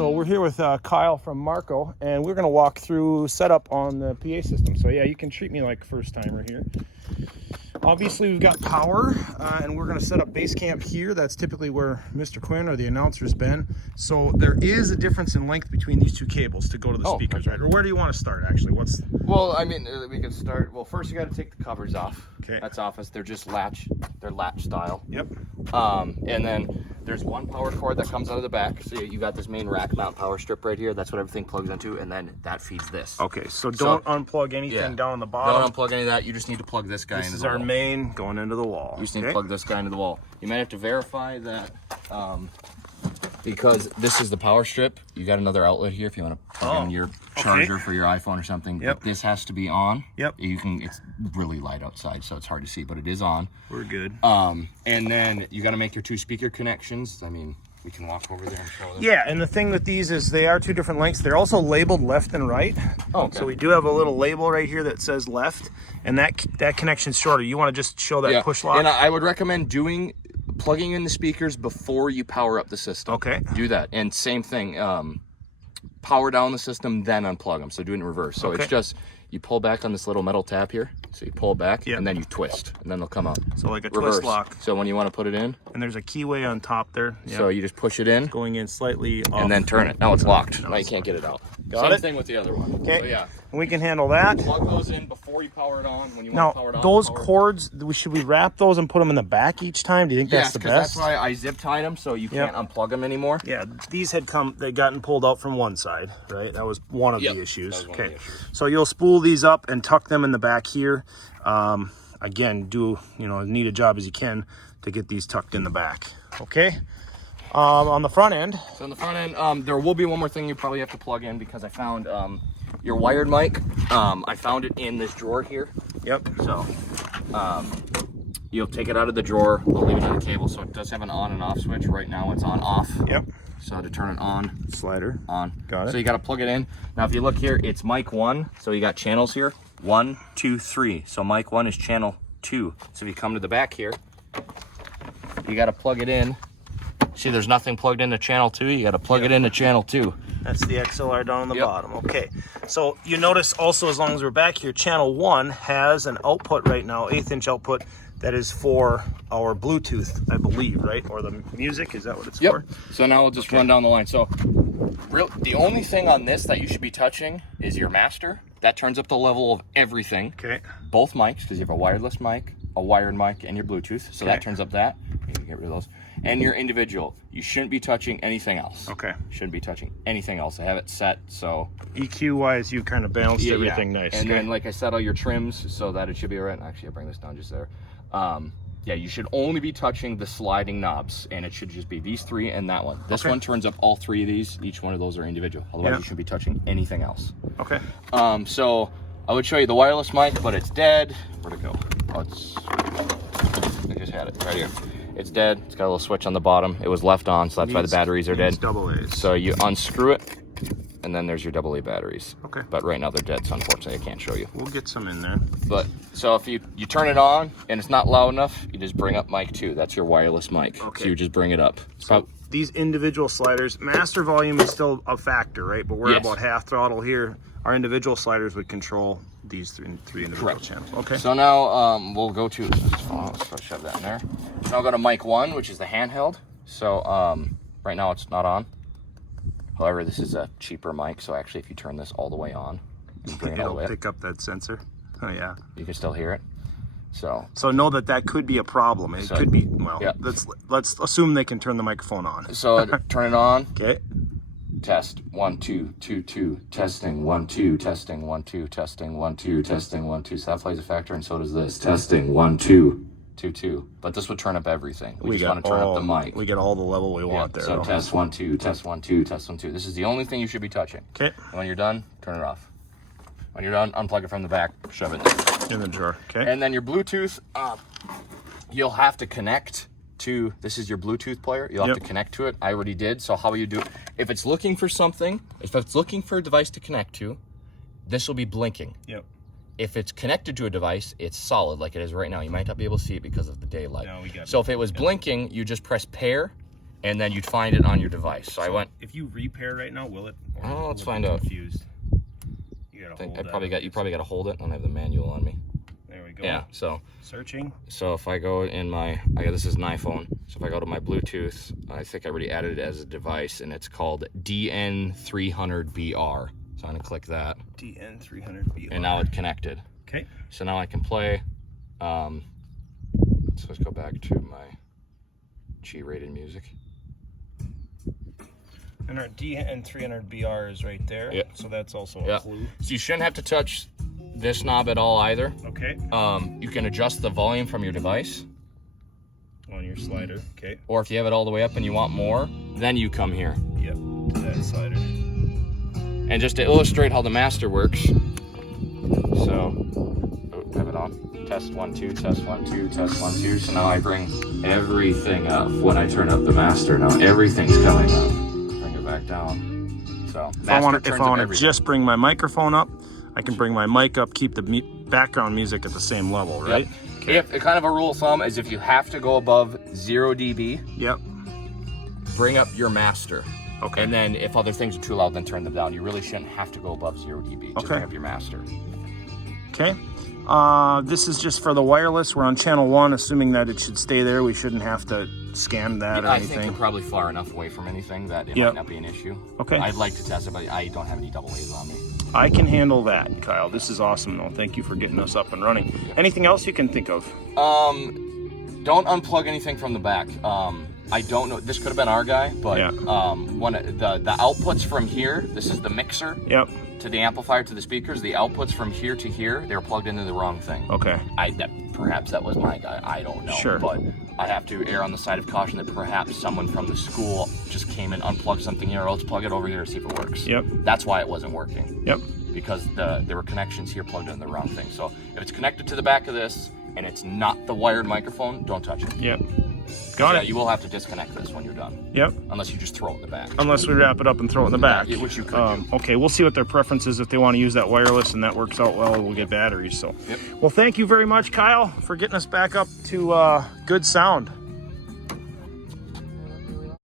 So we're here with Kyle from Marco, and we're going to walk through setup on the PA system. So yeah, you can treat me like first timer here. Obviously we've got power, and we're going to set up base camp here. That's typically where Mr. Quinn or the announcer's been. So there is a difference in length between these two cables to go to the speakers, right? Or where do you want to start actually? Well, I mean, we can start. Well, first you got to take the covers off. Okay. That's office. They're just latch style. Yep. And then there's one power cord that comes out of the back. So you got this main rack mount power strip right here. That's what everything plugs into, and then that feeds this. Okay, so don't unplug anything down on the bottom. Don't unplug any of that. You just need to plug this guy into the wall. This is our main going into the wall. You just need to plug this guy into the wall. You might have to verify that because this is the power strip. You got another outlet here if you want to plug in your charger for your iPhone or something. Yep. But this has to be on. Yep. It's really light outside, so it's hard to see, but it is on. We're good. And then you got to make your two speaker connections. I mean, we can walk over there and show them. Yeah, and the thing with these is they are two different lengths. They're also labeled left and right. Oh, okay. So we do have a little label right here that says left, and that connection's shorter. You want to just show that push lock? And I would recommend plugging in the speakers before you power up the system. Okay. Do that. And same thing, power down the system, then unplug them. So do it in reverse. So it's just, you pull back on this little metal tab here. So you pull it back, and then you twist, and then they'll come out. So like a reverse. twist lock. So when you want to put it in. And there's a keyway on top there. Yep. So you just push it in. Going in slightly off. And then turn it. Now it's locked. Now you can't get it out. Got it? Same thing with the other one. Okay. So yeah. And we can handle that. Plug those in before you power it on. When you now, want to power it on. those cords, should we wrap those and put them in the back each time? Do you think that's the best? That's why I zip tied them so you can't unplug them anymore. Yeah, these had gotten pulled out from one side, right? That was one of the issues. Okay, so you'll spool these up and tuck them in the back here. Again, do as neat a job as you can to get these tucked in the back. Okay. On the front end. So on the front end, there will be one more thing you probably have to plug in because I found your wired mic. I found it in this drawer here. Yep. So you'll take it out of the drawer. I'll leave it on the cable. So it does have an on and off switch. Right now it's on off. Yep. So to turn it on, slider on. Got it. So you got to plug it in. Now if you look here, it's mic 1. So you got channels here. 1, 2, 3. So mic 1 is channel 2. So if you come to the back here, you got to plug it in. See, there's nothing plugged into channel 2. You got to plug it into channel 2. That's the XLR down on the bottom. Okay. So you notice also, as long as we're back here, channel 1 has an output right now, 1/8" output, that is for our Bluetooth, I believe, right? Or the music, is that what it's for? So now we'll just run down the line. So the only thing on this that you should be touching is your master. That turns up the level of everything. Okay. Both mics, because you have a wireless mic, a wired mic, and your Bluetooth. So that turns up that. You can get rid of those. And your individual. You shouldn't be touching anything else. Okay. Shouldn't be touching anything else. I have it set so EQ-wise, you kind of balanced everything nice. And then, like I said, all your trims so that it should be all right. Actually, I'll bring this down just there. Yeah, you should only be touching the sliding knobs, and it should just be these 3 and that one. This one turns up all 3 of these. Each one of those are individual. Otherwise, you shouldn't be touching anything else. Okay. So I would show you the wireless mic, but it's dead. Where'd it go? Oh, I just had it right here. It's dead. It's got a little switch on the bottom. It was left on, so that's why the batteries are dead. AA's. So you unscrew it, and then there's your AA batteries. Okay. But right now they're dead, so unfortunately I can't show you. We'll get some in there. But so if you turn it on and it's not loud enough, you just bring up mic 2. That's your wireless mic. Okay. So you just bring it up. So these individual sliders, master volume is still a factor, right? But we're about half throttle here. Our individual sliders would control these three individual channels. Okay. So now we'll go to, let's shove that in there. Now I'll go to mic 1, which is the handheld. So right now it's not on. However, this is a cheaper mic, so actually if you turn this all the way on, you bring it all the way up, pick up that sensor. Oh yeah. You can still hear it. So know that could be a problem. It could be, let's assume they can turn the microphone on. So turn it on. Okay. Test 1 2 2 2 testing 1 2 testing 1 2 testing 1 2 testing 1 2. So that plays a factor, and so does this. Testing 1 2 2 2. But this would turn up everything. We just want to turn up the mic. We get all the level we want there. So test 1 2 test 1 2 test 1 2. This is the only thing you should be touching. Okay. And when you're done, turn it off. When you're done, unplug it from the back, shove it there. In the drawer. Okay. And then your Bluetooth, you'll have to connect to, this is your Bluetooth player. You'll have to connect to it. I already did. So how will you do it? If it's looking for something, if it's looking for a device to connect to, this will be blinking. Yep. If it's connected to a device, it's solid like it is right now. You might not be able to see it because of the daylight. No, we got so if it was blinking, you just press pair, and then you'd find it on your device. So I went. If you repair right now, will it? Oh, let's find out. Confused. You gotta hold that. You probably got to hold it. I don't have the manual on me. There we go. Yeah. So searching. So if I go in this is an iPhone. So if I go to my Bluetooth, I think I already added it as a device, and it's called DN300VR. So I'm gonna click that. DN300VR. And now it's connected. Okay. So now I can play. So let's go back to my G-rated music. And our DN300VR is right there. Yep. So that's also a clue. So you shouldn't have to touch this knob at all either. Okay. You can adjust the volume from your device. On your slider. Okay. Or if you have it all the way up and you want more, then you come here. Yep. To that slider. And just to illustrate how the master works. So, have it on. Test 1 2, test 1 2, test 1 2. So now I bring everything up when I turn up the master. Now everything's coming up. Bring it back down. So if I want to just bring my microphone up, I can bring my mic up, keep the background music at the same level, right? Yep. Okay. If kind of a rule of thumb is if you have to go above 0 dB, yep, bring up your master. Okay. And then if other things are too loud, then turn them down. You really shouldn't have to go above 0 dB. Just bring up your master. Okay. This is just for the wireless. We're on channel 1, assuming that it should stay there. We shouldn't have to scan that or anything. I think we're probably far enough away from anything that it might not be an issue. Okay. I'd like to test it, but I don't have any double A's on me. I can handle that, Kyle. This is awesome, though. Thank you for getting us up and running. Anything else you can think of? Don't unplug anything from the back. I don't know. This could have been our guy, but the outputs from here. This is the mixer. Yep. To the amplifier to the speakers. The outputs from here to here, they were plugged into the wrong thing. Okay. Perhaps that was my guy. I don't know. Sure. But I have to err on the side of caution that perhaps someone from the school just came and unplugged something here. Or let's plug it over here to see if it works. Yep. That's why it wasn't working. Yep. Because there were connections here plugged in the wrong thing. So if it's connected to the back of this and it's not the wired microphone, don't touch it. Yep. Got it. You will have to disconnect this when you're done. Yep. Unless you just throw it in the back. Unless we wrap it up and throw it in the back. Yeah, which you could do. Okay, we'll see what their preference is. If they want to use that wireless and that works out well, we'll get batteries. So, well, thank you very much, Kyle, for getting us back up to good sound.